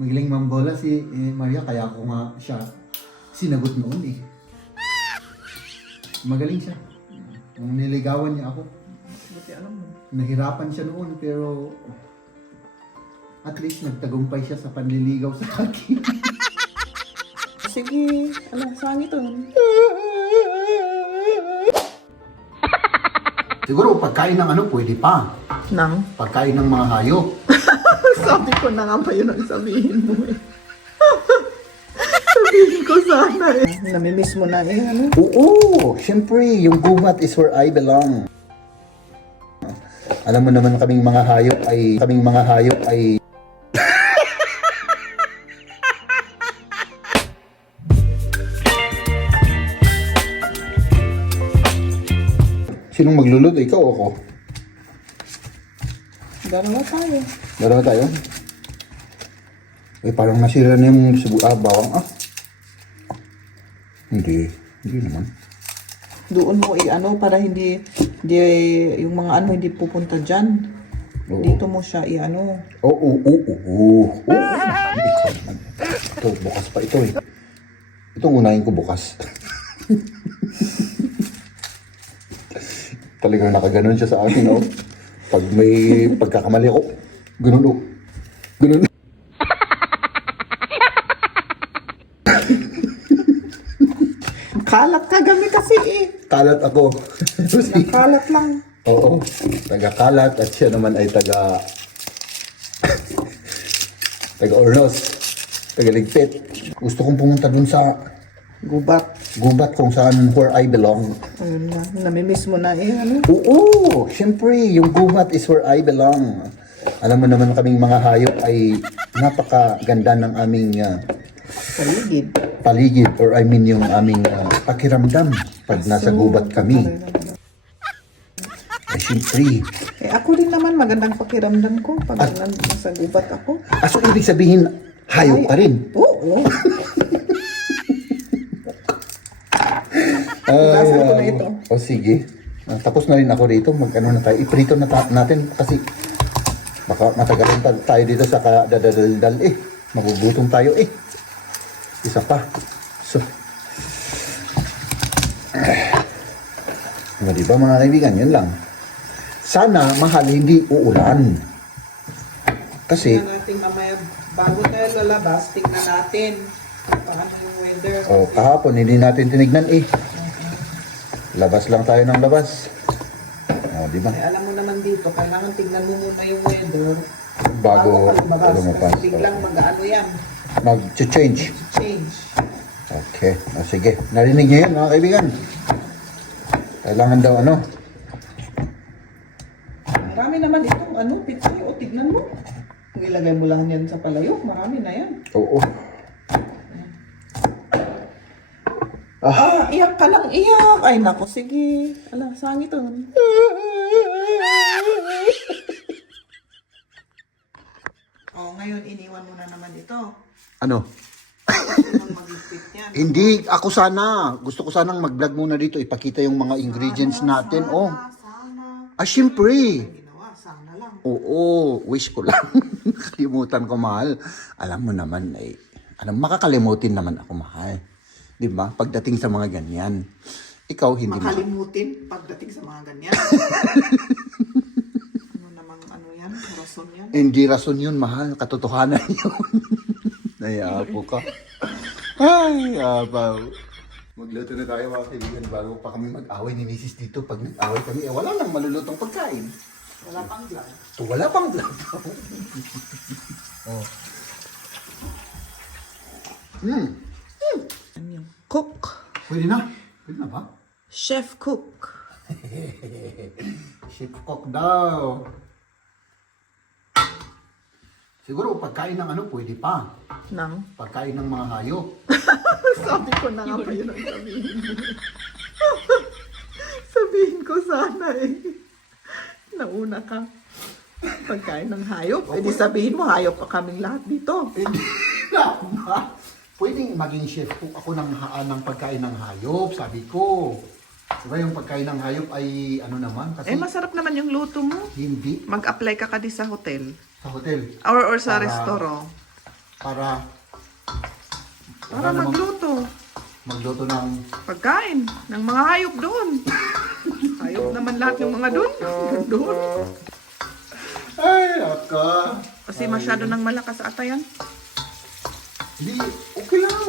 Magaling mambola si Maria, kaya ako nga siya sinagot noon eh. Magaling siya. Nung niligawan niya ako, Buti alam mo. nahirapan siya noon pero at least nagtagumpay siya sa panliligaw sa akin. Sige, saan ito? Siguro pagkain ng ano, pwede pa. Nang? Pagkain ng mga hayop. Sabi ko na nga ba yun ang sabihin mo eh. Sabihin ko sana eh. Namimiss mo na eh, ano? Oo, syempre, yung gubat is where I belong. Alam mo naman kaming mga hayop ay Sinong magluluto? Ikaw o ako? Dalawa tayo. Dalawa tayo? Eh, parang nasira na yung bawang Hindi naman. Doon mo i-ano para hindi yung mga ano hindi pupunta dyan. Oo. Dito mo siya i-ano. Oo. Ikaw naman. Ito, bukas pa ito eh. Itong unahin ko bukas. Talagang nakaganon siya sa akin, oh. Pag may pagkakamali ako, ganun, oh. Ganun. Kalat ka gami kasi eh. Kalat ako. Kalat lang. Oo, taga-kalat at siya naman ay taga-ornos, taga-ligpit. Gusto kong pumunta dun sa gubat kung saan where I belong. Ayun na, namimiss mo na eh, ano? Oo, syempre, yung gubat is where I belong. Alam mo naman kaming mga hayop ay napakaganda ng aming paligid or I mean yung aming pakiramdam pag nasa gubat kami. Ay, syempre. Eh ako din naman magandang pakiramdam ko pag nasa gubat ako. So, ibig sabihin, hayop ka rin. Oo. Ay, Ugasan ko na ito. O sige. Tapos na rin ako dito. Mag-ano na tayo. Iprito na natin kasi baka matagalan tayo dito sa kadadaldal eh. Magugutom tayo eh. Isa pa. So. Di ba mga kaibigan? Yan lang. Sana mahal hindi uulan. Kasi Tingnan natin mamaya bago tayo lalabas, tingnan natin paano yung weather. kahapon hindi natin tinignan eh. Labas lang tayo ng labas. Di ba? Eh, alam mo naman dito, kailangan tingnan mo muna yung weather Bago lumabas. lumabas. Kasi biglang mag-ano yan, Mag-change. change. Okay. Sige. Narinig niyo yun, mga kaibigan. Kailangan daw ano. Marami naman itong ano, pizza o tignan mo. Kung ilagay mo lang yan sa palayok, marami na yan. Oo. Iyak ka lang, iyak. Ay, nako, sige. Saan ito? Ngayon, iniwan mo na naman ito. Ano? Mag-split yan. Hindi. Ako sana. Gusto ko sanang mag-vlog muna dito. Ipakita yung mga ingredients natin. Sana. Syempre. Ginawa, sana lang. Oo. Wish ko lang. Nakalimutan ko, mahal. Alam mo naman, makakalimutin naman ako, mahal. Di ba? Pagdating sa mga ganyan. Ikaw, hindi mo. Makalimutin pagdating sa mga ganyan. Ano namang ano yan? Rason yan? Hindi rason yun, mahal. Katotohanan yun. Naiapo ka. Ay, apaw. Magluto na tayo, mga kaibigan, bago pa kami mag-away ni Mrs. dito. Pag nag-away kami, wala nang malulutong pagkain. Wala pang vlog. Wala pang vlog. Oh. Cook. Pwede na. Pwede na ba? Chef cook. Chef cook daw. Siguro pagkain ng ano, pwede pa. Nang? Pagkain ng mga hayop. Sabi ko na nga ba yun ang sabihin mo. Sabihin ko sana eh. Nauna ka. Pagkain ng hayop. Eh di sabihin mo, hayop pa kaming lahat dito. Pwedeng maging chef cook ako ng pagkain ng hayop, sabi ko. Diba yung pagkain ng hayop ay ano naman? Kasi Masarap naman yung luto mo. hindi Mag-apply ka di sa hotel. sa hotel. Or sa Para- restaurant. para Para namang magluto magluto ng pagkain ng mga hayop doon. Hayop naman lahat ng mga doon. Doon. ay ako. Kasi masyado nang malakas ata yan. Hindi, okay lang.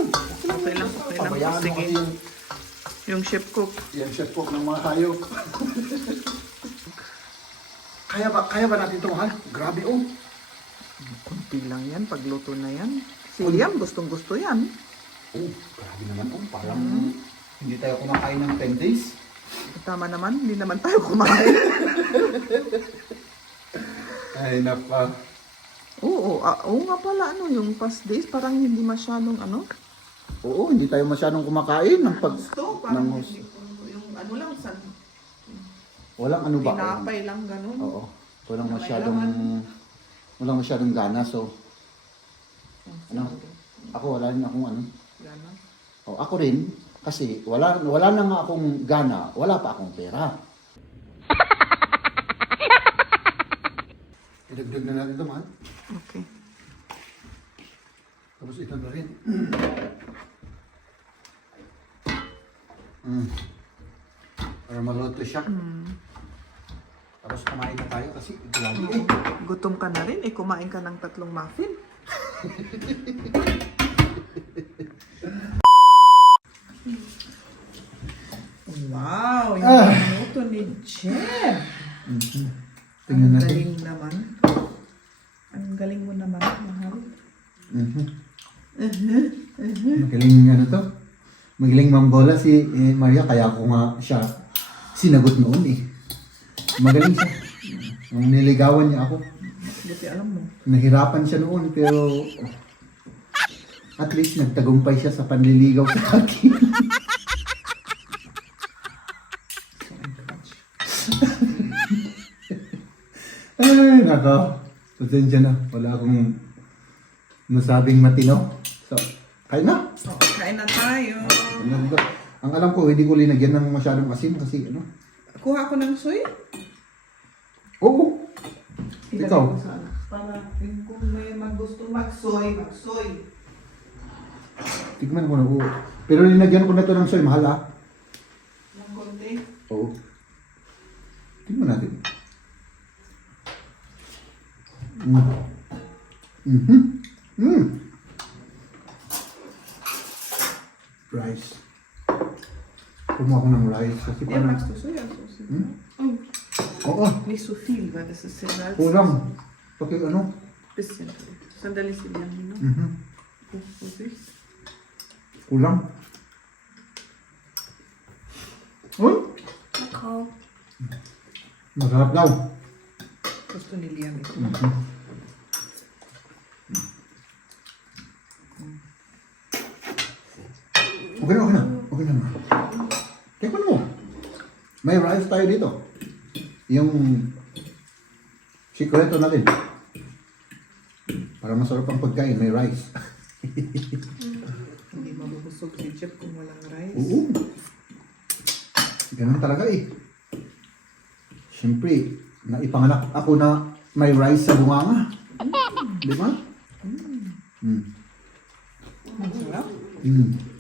Okay lang. Pabayaan mo Sige. kasi Yung chef cook. yung chef cook ng mga hayop. Kaya ba natin ito, mahal? Grabe, oh. Kunti lang yan, pagluto na yan. Si Liam, gustong-gusto yan. Oh, grabe naman, oh. Parang hindi tayo kumakain ng 10 days. Tama naman, hindi naman tayo kumain. Ay, napa. Oo nga pala, yung past days, parang hindi masyadong Oo, hindi tayo masyadong kumakain ng pag... gusto. Parang ng- hindi ko, yung lang, Walang ano ba? pinapay lang, ganun. Oo. Walang Na may masyadong gana, so... Ano? Ako, wala rin akong ano. Ganun. Oh, ako rin, kasi wala na nga akong gana, wala pa akong pera. Idagdag na natin ito, mahal. Okay. Tapos ito na rin. Para maluto siya. Tapos kumain na tayo kasi grabe eh. Gutom ka na rin, kumain ka ng 3 muffin. Wow, yung minuto ni Jen. Tingnan Ang natin. galing naman. Ang galing mo naman, mahal. Magaling ano to. Magaling mambola si Maria, kaya ako nga siya sinagot noon eh. Magaling siya. Nung niligawan niya ako. Buti alam mo. Nahirapan siya noon pero at least nagtagumpay siya sa panliligaw sa akin. Ay, nako. Pasensya na. Wala akong masabing matino. So, kain na. So, kain na tayo. Ang alam ko, hindi ko linagyan ng masyadong asin kasi ano. Kuha ko ng soy. Oo. Ilagay Ikaw. ko sa para kung may gusto mag-soy. Tikman ko na. Oo. Pero linagyan ko na to ng soy. Mahal ah. Ng konti. Oo. Tingnan natin. Rice. Kumuha ko ng rice kasi Ja, parang... magst du soy also? Oh, Oo. nicht so viel, weil das ist sehr salzig. Kulang. Paki ano? Bisschen. Sandali si Liam, no? Vorsicht. Kulang. Uy! Masarap daw. Gusto ni Liam ito. Okay na. Okay na. Tikman mo. May rice tayo dito. Yung sikreto natin. Para masarap ang pagkain, may rice. Hindi mabubusog si Jeff kung walang rice. Oo. Ganun talaga eh. Siyempre, naipanganak ako na may rice sa bunganga. Di ba? Masarap. Mm.